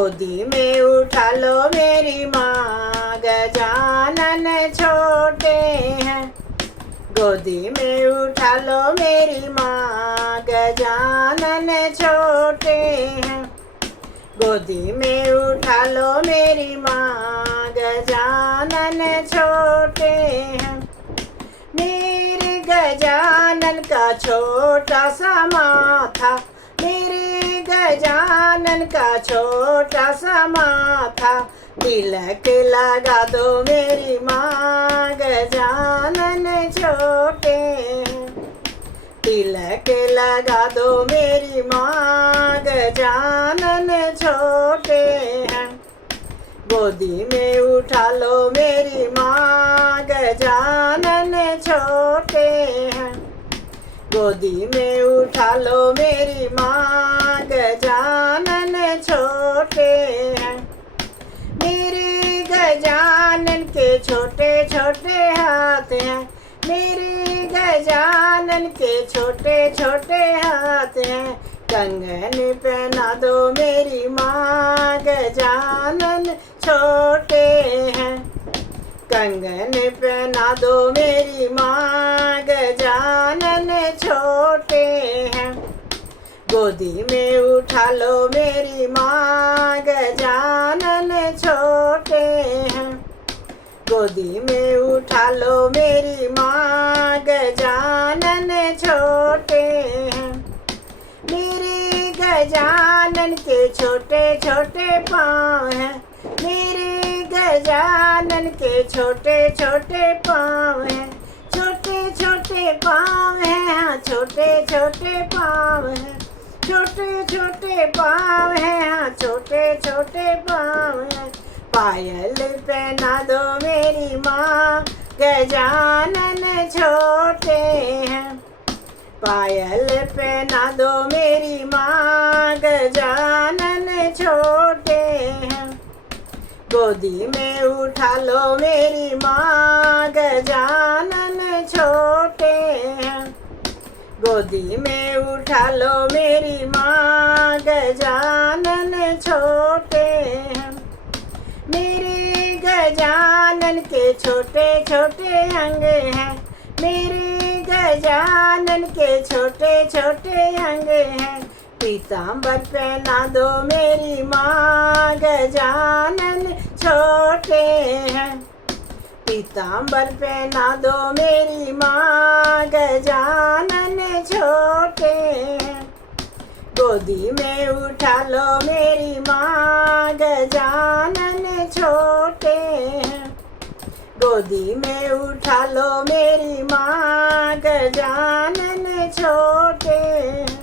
गोदी में उठा लो मेरी माँ, गजानन छोटे हैं। गोदी में उठा लो मेरी माँ, गजानन छोटे हैं। गोदी में उठा लो मेरी माँ, गजानन छोटे हैं। मेरे गजानन का छोटा सा माथा, मेरे गजानन का छोटा सा माथा, तिलक लगा दो मेरी माँ, गजानन छोटे हैं। तिलक लगा दो मेरी माँ, गजानन छोटे हैं। गोदी में उठा लो मेरी माँ, गजानन छोटे हैं। गोदी में उठा लो मेरी माँ, गजानन छोटे हैं। मेरे गजानन के छोटे छोटे हाथ हैं, मेरे गजानन के छोटे छोटे हाथ हैं। कंगन पहना दो मेरी माँ, गजानन छोटे हैं। कंगन पहना दो मेरी माँ, गजानन छोटे हैं। गोदी में उठा लो मेरी माँ, गजानन छोटे हैं। गोदी में उठा लो मेरी माँ, गजानन छोटे हैं। मेरे गजानन के छोटे छोटे पाँव हैं, मेरे गजानन के छोटे छोटे पाँव हैं। छोटे छोटे पाँव हैं, हाँ छोटे छोटे पाँव हैं। छोटे छोटे पाँव हैं, हाँ छोटे छोटे पाँव हैं। पायल पहना दो मेरी माँ, गजानन छोटे हैं। पायल पहना दो मेरी माँ, गजानन छोटे हैं। गोदी में उठा लो मेरी माँ, गजानन छोटे हैं। गोदी में उठा लो मेरी माँ, गजानन छोटे हैं। मेरे गजानन के छोटे छोटे अंग हैं, मेरे गजानन के छोटे छोटे अंग हैं। पीताम्बर पहना दो मेरी माँ, गजानन छोटे हैं। पीताम्बर पहना दो मेरी माँ, गजानन छोटे हैं। गोदी में उठा लो मेरी माँ, गजानन छोटे हैं। गोदी में उठा लो मेरी माँ, गजानन छोटे हैं।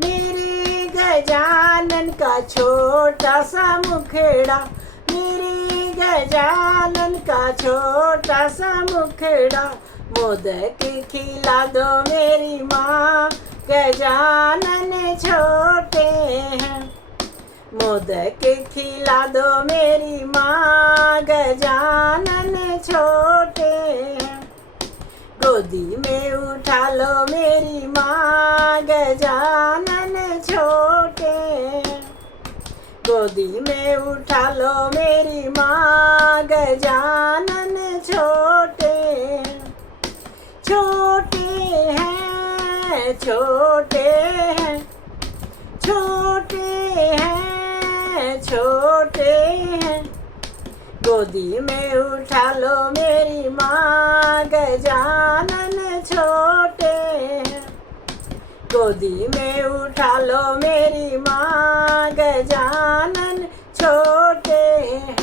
मेरे गजानन का छोटा सा मुखड़ा, मेरे गजानन का छोटा सा मुखड़ा, मोदक खिला दो मेरी माँ, गजानन छोटे हैं। मोदक खिला दो मेरी माँ, गजानन छोटे हैं। गोदी में उठा लो मेरी माँ, गजानन छोटे हैं। गोदी में उठा लो मेरी माँ, गजानन छोटे हैं। छोटे हैं, छोटे हैं, छोटे हैं, छोटे हैं। गोदी में उठा लो मेरी माँ, गजानन छोटे हैं। गोदी में उठा लो मेरी माँ, गजानन छोटे हैं।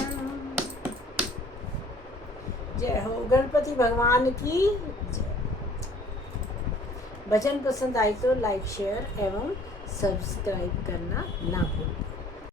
जय हो गणपति भगवान की जय। भजन पसंद आए तो लाइक शेयर एवं सब्सक्राइब करना ना भूलें।